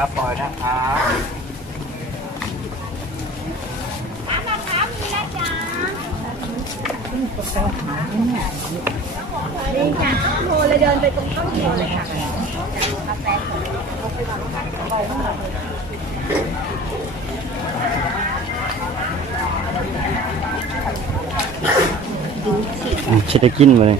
ครับปล่อยนะครับนี่จ้ะโทรเลยเดินไปตรงต้นโพเลยค่ะชิได้กินมาเลย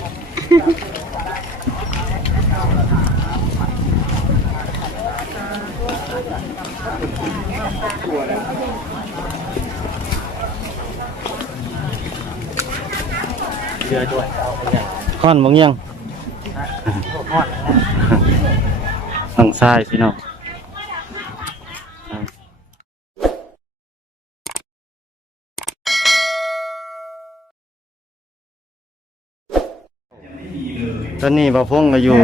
ข้อนบางยังฝั่งซ้ายพี่น้องตอนนี้บ่าวพงก็อยู่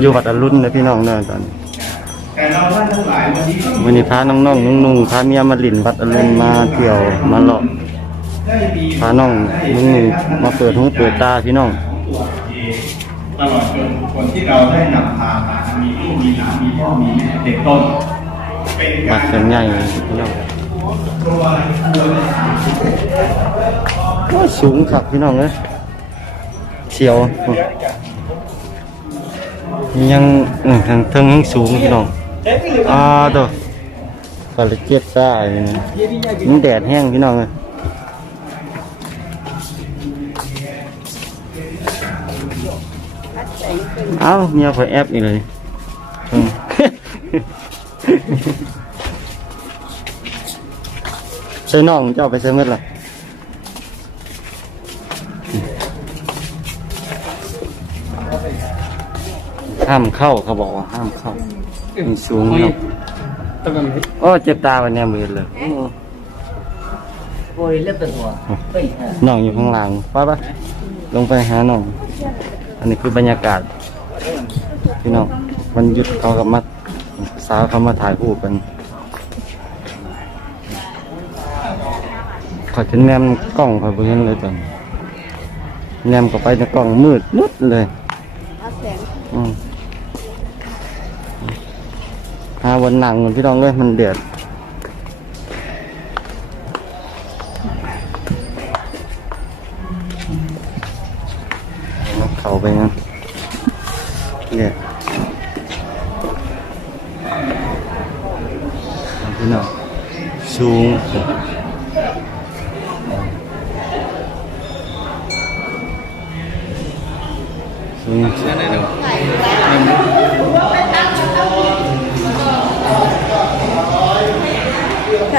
อยู่วัดอรุณนะพี่น้องเนอะตอนนี้แต่เราท่านทั้งหลายวันนี้ก็วันนี้พาน้องๆนุ่งๆพาเมียมาหลินวัดอรุณมาเที่ยวมาเลาะได้มี พาน้องนุ่งๆมาเปิดหูเปิดตาพี่น้องตัวเองตลอดจนคนที่เราได้นำพามามีลูกมีหลานมีพ่อมีแม่เด็กต้นเป็นวักาดรกันใหญ่พี่น้องตัวตัวโอ้ยสูงครับพี่น้องเอ้ยเสียวยังเออทางเทิงยังสูงพี่น้องอ่าตัวกระเจ็ดซ่าอยู่นี่มันแดดแห้งพี่น้องเลย เอ้าเมียข่อยแอปอีกเลยอืมใส่น้องเจ้าไปใส่เมื่อไหร่ห้ามเข้าเขาบอกว่าห้ามเข้ามีสูงเนาะโอ้เจ็บตาไปเนี่ยมือเลยโอ้โอ้ยเลือดตัวหัวเฮ้ยน้องอยู่ข้างหลังไปปะลงไปหาน้อง อันนี้คือบรรยากาศ พี่น้องวันยุดเขากับมาสาวเขามาถ่ายรูปกันขอจะแนมกล้องขาเพื่อนเลยตอนแนมก็ไปในกล้องมืดมืดเลยหาวันหนังพี่น้องเลยมันเดือด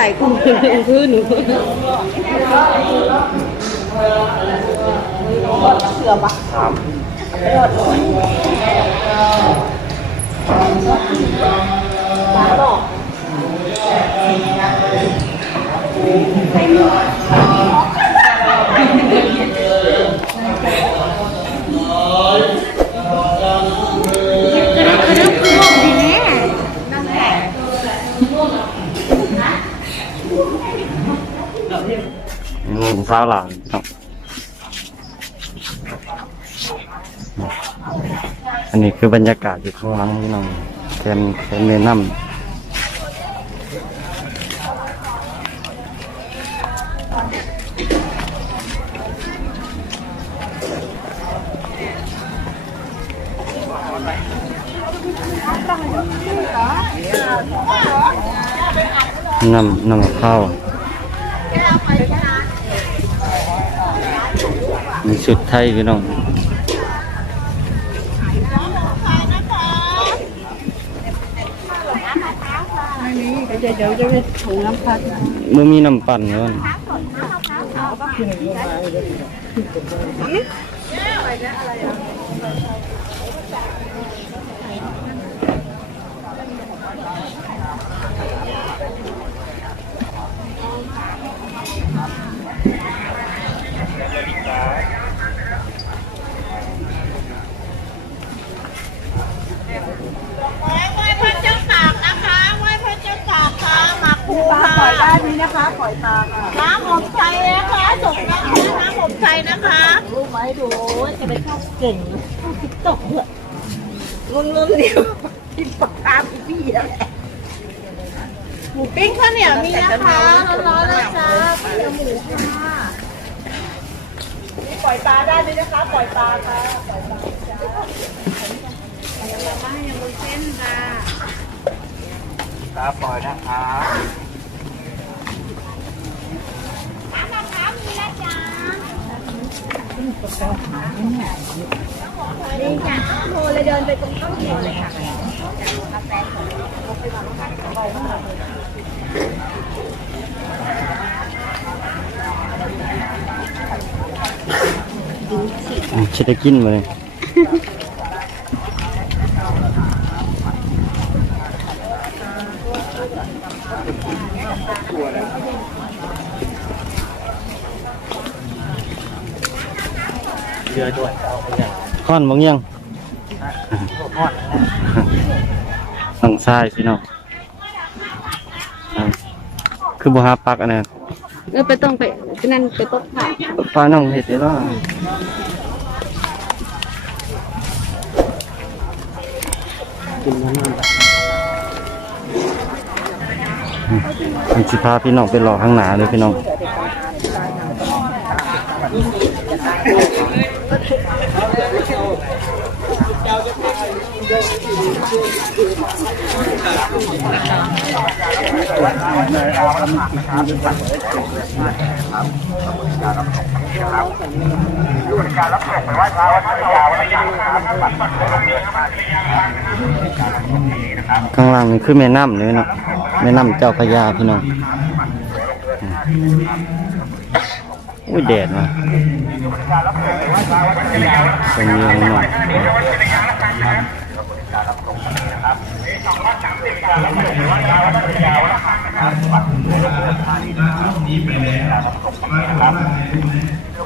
ถ่ายคุณขึ้นเสือปะอืม ฟ้าหลังครับ อันนี้คือบรรยากาศอยู่ข้างหลังพี่น้องแคนแคนเมนัมนำนำมะพร้าว มีชุดไทยพี่น้องเดี๋ยวเดี๋ยวจะไปถุงน้ำพัดเมื่อมีน้ำปั่นแล้วไหว้พระเจ้าตากนะคะไหว้พระเจ้าตากค่ะหมักภู ปลา ค่ะ ปล่อยได้นี้นะคะปล่อยปลาค่ะ น้ำหอมใจนะคะส่งน้ำน้ำหอมใจนะคะ รู้ไหมดูจะไปเข้าเก่งเข้าติ๊กต็อกเถอะลุ้นลุ้นเดียวที่ปากกาพี่แล้วแหละหมูปิ้งข้าวเหนียวมีนะคะร้อนๆเลยจ้าข้าวเหนียวหมูค่ะปล่อยปลาได้เลยนะคะ ปล่อยปลาค่ะปล่อยปลาจ้ายังไม่ยังม่เส้นค่ะตาปล่อยนะครับนี่จ้ะ โทรเลยเดินไปตรงข้าโทรเลยค่ะอืมชิได้กินมาเลย เรือด่วนเอาไปอย่างค้อนบางยังทอดฝั่งซ้ายพี่น้องอ่าคือบ่หาปักอันนั้นเออไปต้องไปนั่นไปตบค่ะปลาน้องเห็ดได้แล้วกินน้ำมันมันสิพาพี่น้องไปหล่อข้างหน้าเลยพี่น้อง ข้างล่างนี่คือแม่น้ำเลยเนาะแม่น้ำเจ้าพระยาพี่น้อง อุ้ยแดดว่ะตรงนี้หน่อย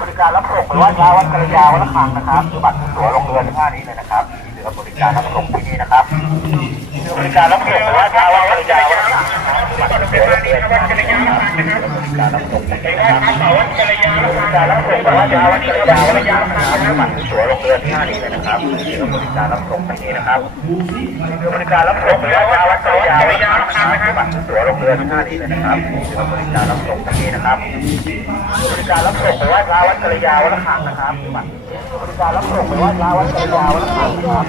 บริการรับส่งหรือว่าช้าวัดกระยาวัดละคังนะครับคือบัตรตั๋วลงเรือนท่านี้เลยนะครับมีเรือบริการรับส่งที่นี่นะครับคือบริการรับส่งหรือว่าช้าวัดกระยาวัดละคัง นะครับคือบัตรตั๋วลงเรือท่านี้นะครับมีเรือบริการรับส่งที่นี่นะครับบริการรับส่งหรือว่าช้าวัดกระยาวัดละคังนะครับคือบัตรตั๋วลงเรือท่านี้เลยนะครับมีเรือบริการรับส่งที่นี่นะครับมีเรือบริการรับส่งหรือว่าช้าวัดกระยาวัดละคังนะครับคือบัตรตั๋วลงเรือท่านี้เลยนะครับ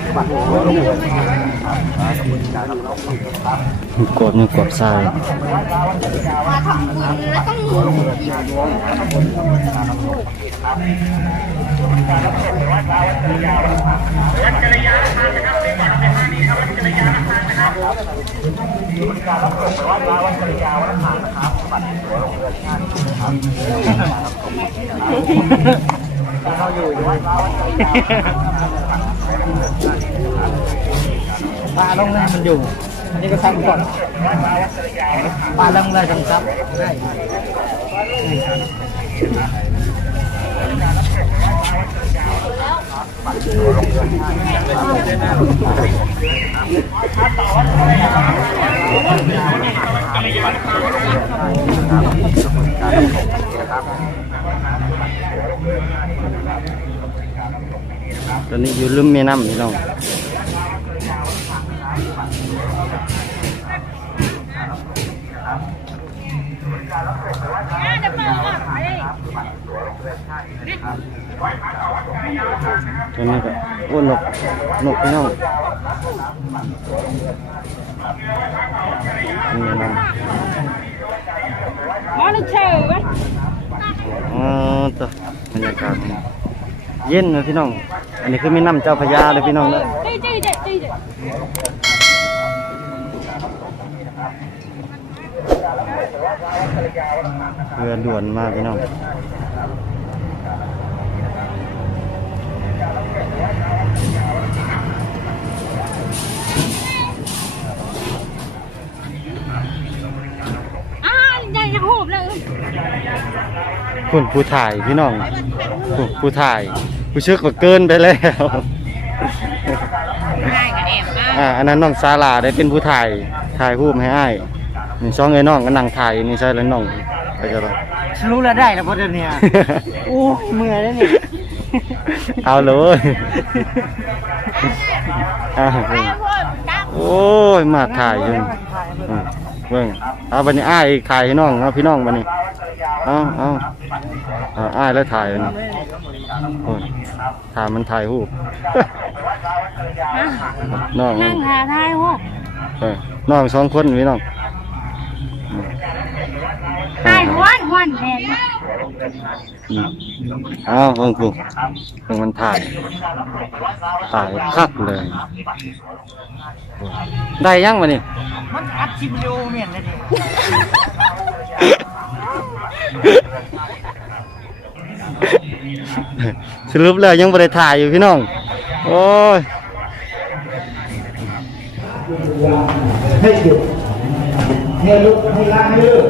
มีเรือบริ การรับส่งที่นี่นะครับบริการรับส่งหรือว่าช้าวัดกระยาวัดละคังนะครับบัตรบริการรับส่งว่าช้าวัดกระยาวัดละคังนะครับบัตรตัวลงเรือนะครับบริการรับส่งนะครับกดนี่กดทราย ปลาลงเลยมันอยู่ อันนี้ก็ทำก่อนปลาลงเลยทำซับได้ตอนนี้อยู่ริมแม่น้ำพี่น้อง ตัวนี้ก็โอ้นกนกพี่น้องนี่นะมอนิเตอร์อ๋อตัวบรรยากาศมันเย็นนะพี่น้อง อันนี้คือแม่น้ำเจ้าพระยาเลยพี่น้องเด้อ จีจีจีจีจี เรือด่วนมากพี่น้องอ่าใหญ่หูบเลยคุณผู้ถ่ายพี่น้องผู้ผู้ถ่าย ผู้ชึกว่าเกินไปแล้วได้กับแอบมากอ่าอันนั้นน้องซาลาได้เป็นผู้ถ่ายถ่ายรูปให้อ้าย นี่ช่องไอ้น้องก็นั่งถ่ายอยู่นี่ใช่แล้วน้องไปกันปะรู้แล้วได้แล้วพอเดี๋ยวนี้โอ้ยเมื่อยแล้วนี่เอาเลยอ่าโอ้ยมาถ่ายอยู่นี่อืมเบิ่งเอาบัดนี้อ้ายถ่ายให้น้องเอาพี่น้องบัดนี้เอาเอาเอาอ้ายแล้วถ่ายบัดนี้โอ้ยถ่ายมันถ่ายรูป น้องนั่งหาทายหัวเออน้องสองคนพี่น้อง ทายหวนหวนแม่นอืมเอาเบิ่งกูเบิ่งมันถ่ายถ่ายคักเลย ได้ยังบัดนี้มันอัดคลิปวิดีโอเมียนเลยดิสรุปแล้วยังบ่ได้ถ่ายอยู่พี่น้อง โอ้ยให้หยุดให้ลุกให้ล้างให้ลืก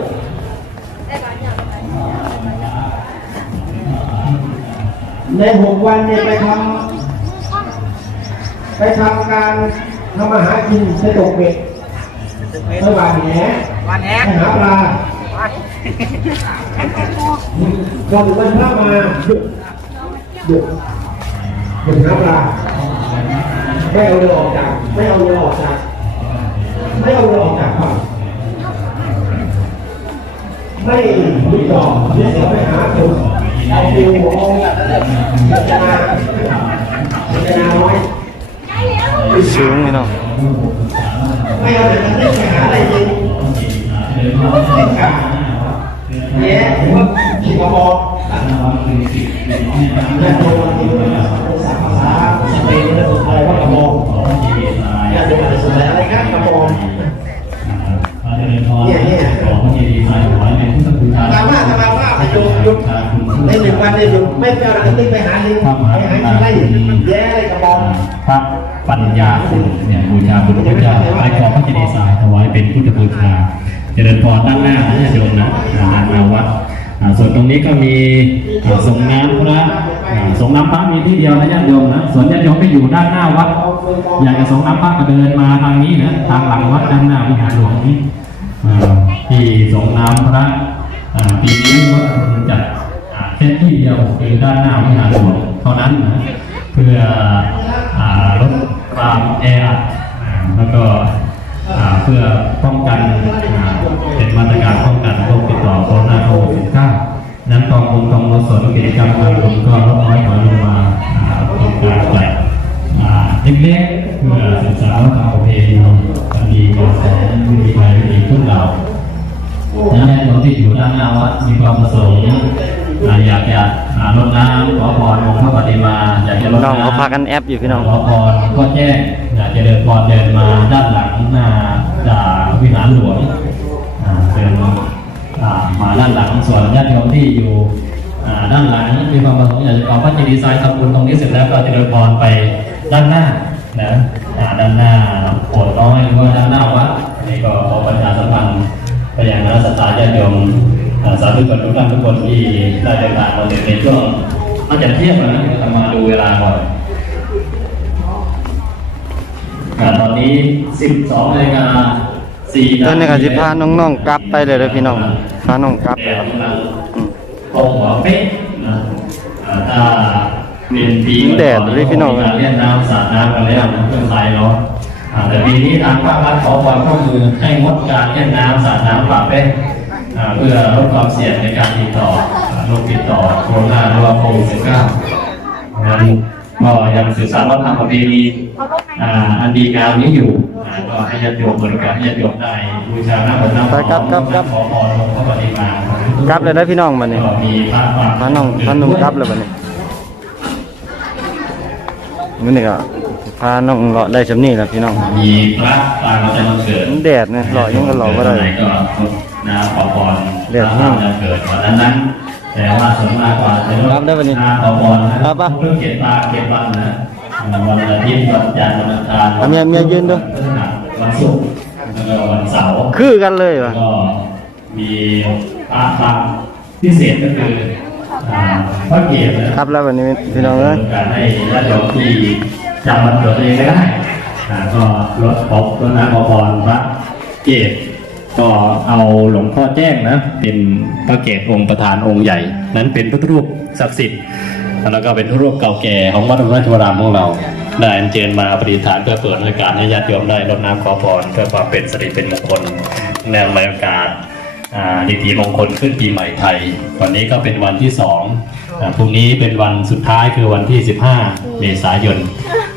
ในหกวันเนี่ยไปทำไปทำการทำอาหารกินไปตกเบ็ดไปหวานแหวันแอไปกหาปลาก่อนวันพระมาหยุดหยุดหยุดหาปลาไม่เอาเรือออกจากไม่เอาเรือออกจากไม่เอาเรือออกจากฝั่งไม่ติดต่อเดี๋ยวไปหาคน เอาดูเอาจะมาจะน้อยสูงพี่น้องไม่เอาแต่มันได้หาอะไรจริงกาแย่ผมว่าผิดกระบอกและตัวมันที่เป็นภาษาภาษาสเปนและสุดท้ายว่ากระบอกและตัวมันสุดท้ายอะไหนึ่งวันในหยุดไม่ไปเอาอะไรติ้งไปหาลิงไปหากินไล่แย่อะไรกระบอกพระปัญญาคุณเนี่ยบูชาพระพุทธเจ้าไปขอพระเจดีย์ทรายถวายเป็นพุทธบูชา เจริญพรด้านหน้านะญาติโยมนะด้านหน้าวัดอ่าส่วนตรงนี้ก็มีอ่าส่งน้ำพระอ่าส่งน้ำพระมีที่เดียวนะญาติโยมนะส่วนญาติโยมไปอยู่ด้านหน้าวัด อยากจะส่งน้ำพระก็เดินมาทางนี้นะทางหลังวัดด้านหน้าวิหารหลวงนี้อ่าที่ส่งน้ำพระอ่าปีนี้วัดจัด แค่ที่เดียวคือด้านหน้าวิหารหลวงเท่านั้นนะเพื่อลดความแออัดแล้วก็เพื่อป้องกันเป็นมาตรการป้องกันโรคติดต่อโควิดโควิด19นั้นกองบุญกองกุศลกิจกรรมทางบุญก็ลดน้อยถอยลงมาเป็นการแปลกอ่าเล็กๆเพื่อศึกษาวัฒนธรรมประเพณีกรดีของมีไทยมีพุทธเราดังนั้นเราที่อยู่ด้านหน้าวัดมีความประสงค์ อ่าอยากจะอ่ารดน้ำขอพรองค์พระปฏิมาอยากจะรดน้องน้ำเขาพากันแอปอยู่พี่น้อง ขอพรก็แจ้งอยากจะเดินพรเดินมาด้านหลังหน้าจากวิหารหลวงอ่าเดินอ่ามาด้านหลังส่วนญาติโยมที่อยู่อ่าด้านหลังมีความประสงค์อยากจะเอาพระเจดีย์ทรายทำบุญตรงนี้เสร็จแล้วก็จะเดินพรไปด้านหน้านะอ่าด้านหน้าโบสถ์น้อยหรือว่าด้านหน้าวัดนี่ก็ขอประชาสัมพันธ์ไปยังนักศึกษาญาติโยมอ่า สาธุชนทุกท่านทุกคนที่ได้เดินทางมาถึงในช่วงน่าจะเที่ยงแล้วนะเดี๋ยวจะมาดูเวลาก่อนอ่าตอนนี้ 12นาฬิกา4ตอนนี้ก็สิพาน้องๆกลับไปเลยเด้อพี่น้องพาน้องกลับแต่กำลังตรงหัวเป๊ะนะอ่าถ้าเป็นปีแดดเลยพี่น้องมีการเล่นน้ำสาดน้ำกันแล้วนะเพื่อคลายร้อนอ่าแต่ปีนี้ทางภาครัฐขอความร่วมมือให้งดการเล่นน้ำสาดน้ำปะเป๊ะอ่า เพื่อลดความเสี่ยงในการติดต่ออ่าโรคติดต่อโควิดหรือว่าโควิด19นั้นก็ยังสื่อสารวัฒนธรรมประเพณีอ่าอันดีงามนี้อยู่อ่าก็ให้ญาติโยมบริการให้ญาติโยมได้บูชาน้ำบนน้ำไปครับครับครับขอพรองค์พระปฏิมากลับเลยได้อพี่น้องบัดนี้ก็มีพระป่าพาน้องพานุ่มกลับเลยบัดนี้มื้อนี้ก็ พาน้องเลาะได้จำนี้แหละพี่น้อง มีพระปางประจำวันเกิดมันแดดนะเลาะยังก็เลาะบ่ได้ไหนก็นาขอพรแดดพระแห้งปางประจำวันเกิดวันนั้นนั้น แต่ว่าส่วนมากกว่าจะครับได้วันนี้นาขอพรนะครับปะเรื่องเก็บปลาเก็บวันนะวันอาทิตย์วันจันทร์วันอังคารอะเมียเมียยืนด้วยพฤหัสวันศุกร์แล้วก็วันเสาร์คือกันเลยว่ะก็มีพระปางพิเศษก็คืออ่าพระเกียรตินะครับแล้ววันนี้พี่น้องเอ้ยการให้ญาติโยมที่ จำวันเกิดตัวเองไม่ได้อ่าก็รถพบรถน้ำขอพรพระเกศก็เอาหลวงพ่อแจ้งนะ เป็นพระเกศองค์ประธานองค์ใหญ่ นั้นเป็นพระทธรูปศักดิ์สิทธิ์แล้วก็เป็นรูปเก่าแก่ของวัดอรุณราชวรามของเรา ได้อัญเชิญมาปฏิฐานเพื่อเปิดโอกาสให้ญาติโยมได้รดน้ำขอพรเพื่อความเป็นสิริเป็นมงคลในบรรยากาศดีทีมงคลขึ้นปีใหม่ไทย วันนี้ก็เป็นวันที่สอง พรุ่งนี้เป็นวันสุดท้ายคือวันที่ 15 เมษายน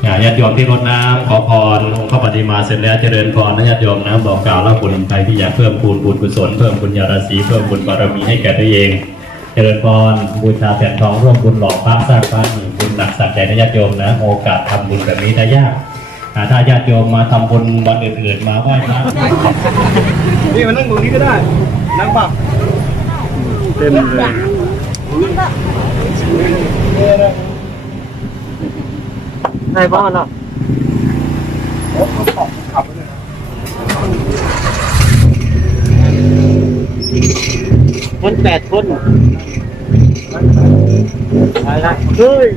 อ่าญาติโยมที่รดน้ำขอพรองค์พระปฏิมาเสร็จแล้วเจริญพรนะญาติโยมนะบอกกล่าวเล่าบุญไปที่อยากเพิ่มพูนบุญกุศลเพิ่มบุญญาราศีเพิ่มบุญบารมีให้แก่ตัวเอง เจริญพรบูชาแผ่นทองร่วมบุญหล่อพระสร้างพระมีบุญหนักสักใจนะญาติโยมนะโอกาสทำบุญแบบนี้ได้ยากอ่าถ้าญาติโยมมาทำบุญวันอื่นๆมาไหว้พระนี่มานั่งตรงนี้ก็ได้นั่งปักเต็มเลย ใช่บ้านอะคนแปดคนไปละเฮ้ย